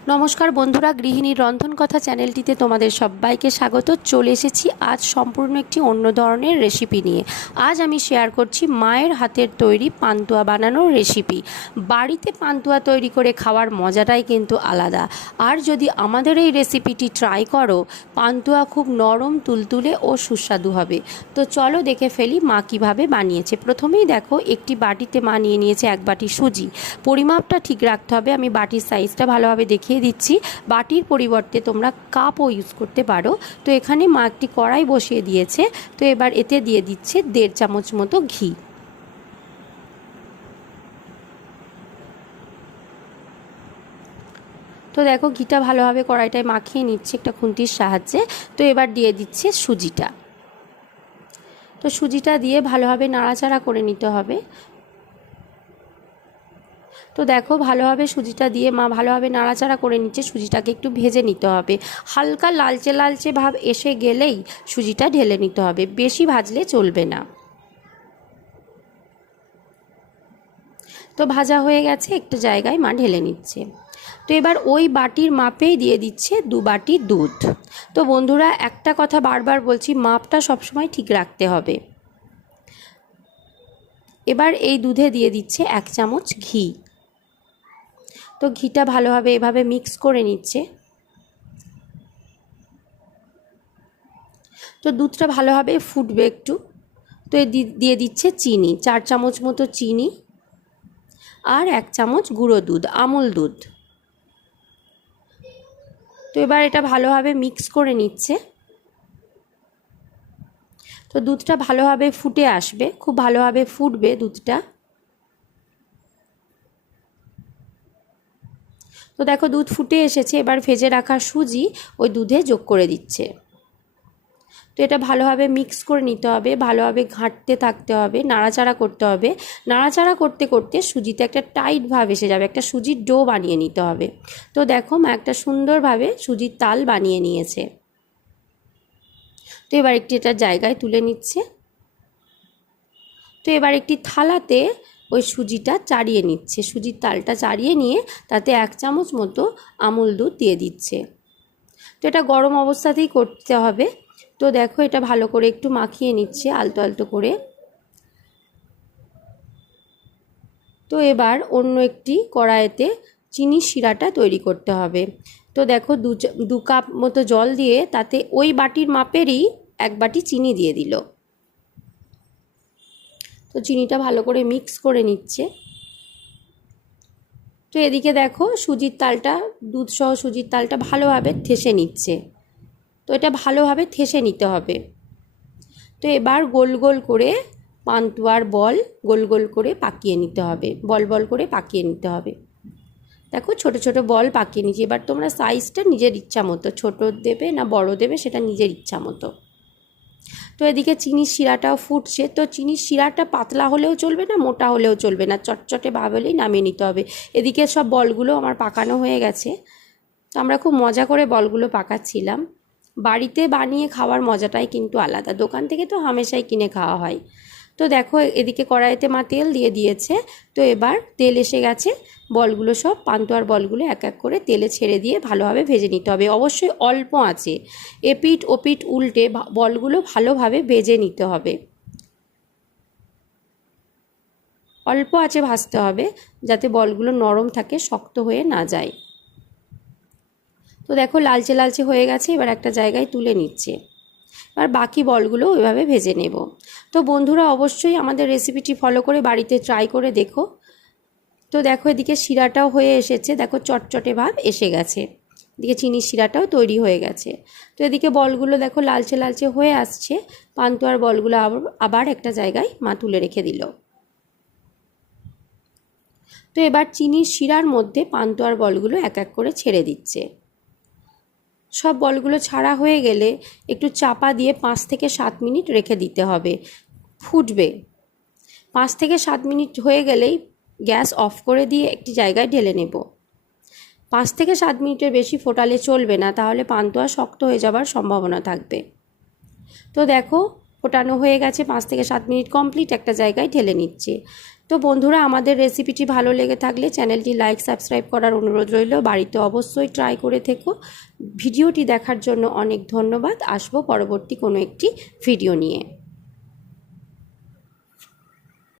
নমস্কার বন্ধুরা, গৃহিণীর রন্ধন কথা চ্যানেলটিতে তোমাদের সবাইকে স্বাগত। চলে এসেছি আজ সম্পূর্ণ একটি অন্য ধরনের রেসিপি নিয়ে। আজ আমি শেয়ার করছি মায়ের হাতের তৈরি পান্তুয়া বানানোর রেসিপি। বাড়িতে পান্তুয়া তৈরি করে খাওয়ার মজাটাই কিন্তু আলাদা। আর যদি আমাদের এই রেসিপিটি ট্রাই করো, পান্তুয়া খুব নরম, তুলতুলে ও সুস্বাদু হবে। তো চলো দেখে ফেলি মা কীভাবে বানিয়েছে। প্রথমেই দেখো, একটি বাটিতে মা নিয়ে নিয়েছে 1 বাটি সুজি। পরিমাপটা ঠিক রাখতে হবে। আমি বাটির সাইজটা ভালোভাবে দেখিয়ে দিচ্ছি। বাটির পরিবর্তে তোমরা কাপও ইউজ করতে পারো। তো এখানে মা একটি কড়াই বসিয়ে দিয়েছে। তো এবার এতে দিয়ে দিচ্ছে 1.5 চামচ মতো ঘি। তো দেখো, ঘিটা ভালোভাবে কড়াইটায় মাখিয়ে নিচ্ছে একটা খুন্তির সাহায্যে। তো এবার দিয়ে দিচ্ছে সুজিটা। তো সুজিটা দিয়ে ভালোভাবে নাড়াচাড়া করে নিতে হবে। তো দেখো, ভালোভাবে সুজিটা দিয়ে মা ভালোভাবে নাড়াচাড়া করে নিচ্ছে। সুজিটাকে একটু ভেজে নিতে হবে। হালকা লালচে লালচে ভাব এসে গেলেই সুজিটা ঢেলে নিতে হবে, বেশি ভাজলে চলবে না। তো ভাজা হয়ে গেছে, একটা জায়গায় মা ঢেলে নিচ্ছে। তো এবার ওই বাটির মাপেই দিয়ে দিচ্ছে 2 বাটি দুধ। তো বন্ধুরা, একটা কথা বারবার বলছি, মাপটা সবসময় ঠিক রাখতে হবে। এবার এই দুধে দিয়ে দিচ্ছে 1 চামচ ঘি। তো ঘিটা ভালোভাবে এভাবে মিক্স করে নিচ্ছে। তো দুধটা ভালোভাবে ফুটবে একটু। তো দিয়ে দিচ্ছে চিনি, 4 চামচ মতো চিনি, আর 1 চামচ গুঁড়ো দুধ, আমুল দুধ। তো এবার এটা ভালোভাবে মিক্স করে নিচ্ছে। তো দুধটা ভালোভাবে ফুটে আসবে, খুব ভালোভাবে ফুটবে দুধটা। তো দেখো, দুধ ফুটে এসেছে। এবার ভেজে রাখা সুজি ওই দুধে যোগ করে দিচ্ছে। তো এটা ভালোভাবে মিক্স করে নিতে হবে, ভালোভাবে ঘাঁটতে থাকতে হবে, নাড়াচাড়া করতে হবে। নাড়াচাড়া করতে করতে সুজিতে একটা টাইট ভাব এসে যাবে, একটা সুজির ডো বানিয়ে নিতে হবে। তো দেখো, মা একটা সুন্দরভাবে সুজির তাল বানিয়ে নিয়েছে। তো এবার একটি এটা জায়গায় তুলে নিচ্ছে। তো এবার একটি থালাতে ওই সুজিটা চাড়িয়ে নিচ্ছে, সুজির তালটা চাড়িয়ে নিয়ে তাতে 1 চামচ মতো আমুল দুধ দিয়ে দিচ্ছে। তো এটা গরম অবস্থাতেই করতে হবে। তো দেখো, এটা ভালো করে একটু মাখিয়ে নিচ্ছে আলতো আলতো করে। তো এবার অন্য একটি কড়াইতে চিনির শিরাটা তৈরি করতে হবে। তো দেখো, 2 কাপ মতো জল দিয়ে তাতে ওই বাটির মাপেরই 1 বাটি চিনি দিয়ে দিল। তো চিনিটা ভালো করে মিক্স করে নিচ্ছে। তো এদিকে দেখো, সুজির তালটা, দুধ সহ সুজির তালটা ভালোভাবে ঠেসে নিচ্ছে। তো এটা ভালোভাবে ঠেসে নিতে হবে। তো এবার গোল গোল করে পান্তুয়ার বল গোল গোল করে পাকিয়ে নিতে হবে, বল বল করে পাকিয়ে নিতে হবে। দেখো, ছোট ছোট বল পাকিয়ে নিচ্ছি। এবার তোমরা সাইজটা নিজের ইচ্ছা মতো, ছোট দেবে না বড় দেবে সেটা নিজের ইচ্ছা মতো। তো এদিকে চিনির শিরাটাও ফুটছে। তো চিনির শিরাটা পাতলা হলেও চলবে না, মোটা হলেও চলবে না, চটচটে ভাব হলেই নামিয়ে নিতে হবে। এদিকে সব বলগুলো আমার পাকানো হয়ে গেছে। তো আমরা খুব মজা করে বলগুলো পাকাচ্ছিলাম। বাড়িতে বানিয়ে খাওয়ার মজাটাই কিন্তু আলাদা, দোকান থেকে তো হামেশাই কিনে খাওয়া হয়। তো দেখো, এদিকে কড়াইতে মা তেল দিয়ে দিয়েছে। তো এবার তেল এসে গেছে, বলগুলো সব পান্তুয়ার বলগুলো এক এক করে তেলে ছেড়ে দিয়ে ভালোভাবে ভেজে নিতে হবে, অবশ্যই অল্প আঁচে। এপিঠ ওপিঠ উল্টে বলগুলো ভালোভাবে ভেজে নিতে হবে, অল্প আঁচে ভাজতে হবে যাতে বলগুলো নরম থাকে, শক্ত হয়ে না যায়। তো দেখো, লালচে লালচে হয়ে গেছে। এবার একটা জায়গায় তুলে নিচ্ছে। এবার বাকি বলগুলো ওইভাবে ভেজে নেব। তো বন্ধুরা, অবশ্যই আমাদের রেসিপিটি ফলো করে বাড়িতে ট্রাই করে দেখো। তো দেখো, এদিকে শিরাটাও হয়ে এসেছে, দেখো চটচটে ভাব এসে গেছে। এদিকে চিনির শিরাটাও তৈরি হয়ে গেছে। তো এদিকে বলগুলো দেখো লালচে লালচে হয়ে আসছে। পান্তুয়ার বলগুলো আবার একটা জায়গায় মা তুলে রেখে দিল। তো এবার চিনির শিরার মধ্যে পান্তুয়ার বলগুলো এক এক করে ছেড়ে দিচ্ছে। সব বলগুলো ছাড়া হয়ে গেলে একটু চাপা দিয়ে 5 থেকে 7 মিনিট রেখে দিতে হবে, ফুটবে। 5 থেকে 7 মিনিট হয়ে গেলেই গ্যাস অফ করে দিয়ে একটি জায়গায় ঢেলে নেব। 5 থেকে 7 মিনিটের বেশি ফোটালে চলবে না, তাহলে পান্তুয়া শক্ত হয়ে যাবার সম্ভাবনা থাকবে। তো দেখো, ফোটানো হয়ে গেছে, 5 থেকে 7 মিনিট কমপ্লিট, একটা জায়গায় ঢেলে নিচ্ছে। তো বন্ধুরা, আমাদের রেসিপিটি ভালো লেগে থাকলে চ্যানেলটি লাইক সাবস্ক্রাইব করার অনুরোধ রইল। বাড়িতে অবশ্যই ট্রাই করে থেকো। ভিডিওটি দেখার জন্য অনেক ধন্যবাদ। আসবো পরবর্তী কোনো একটি ভিডিও নিয়ে।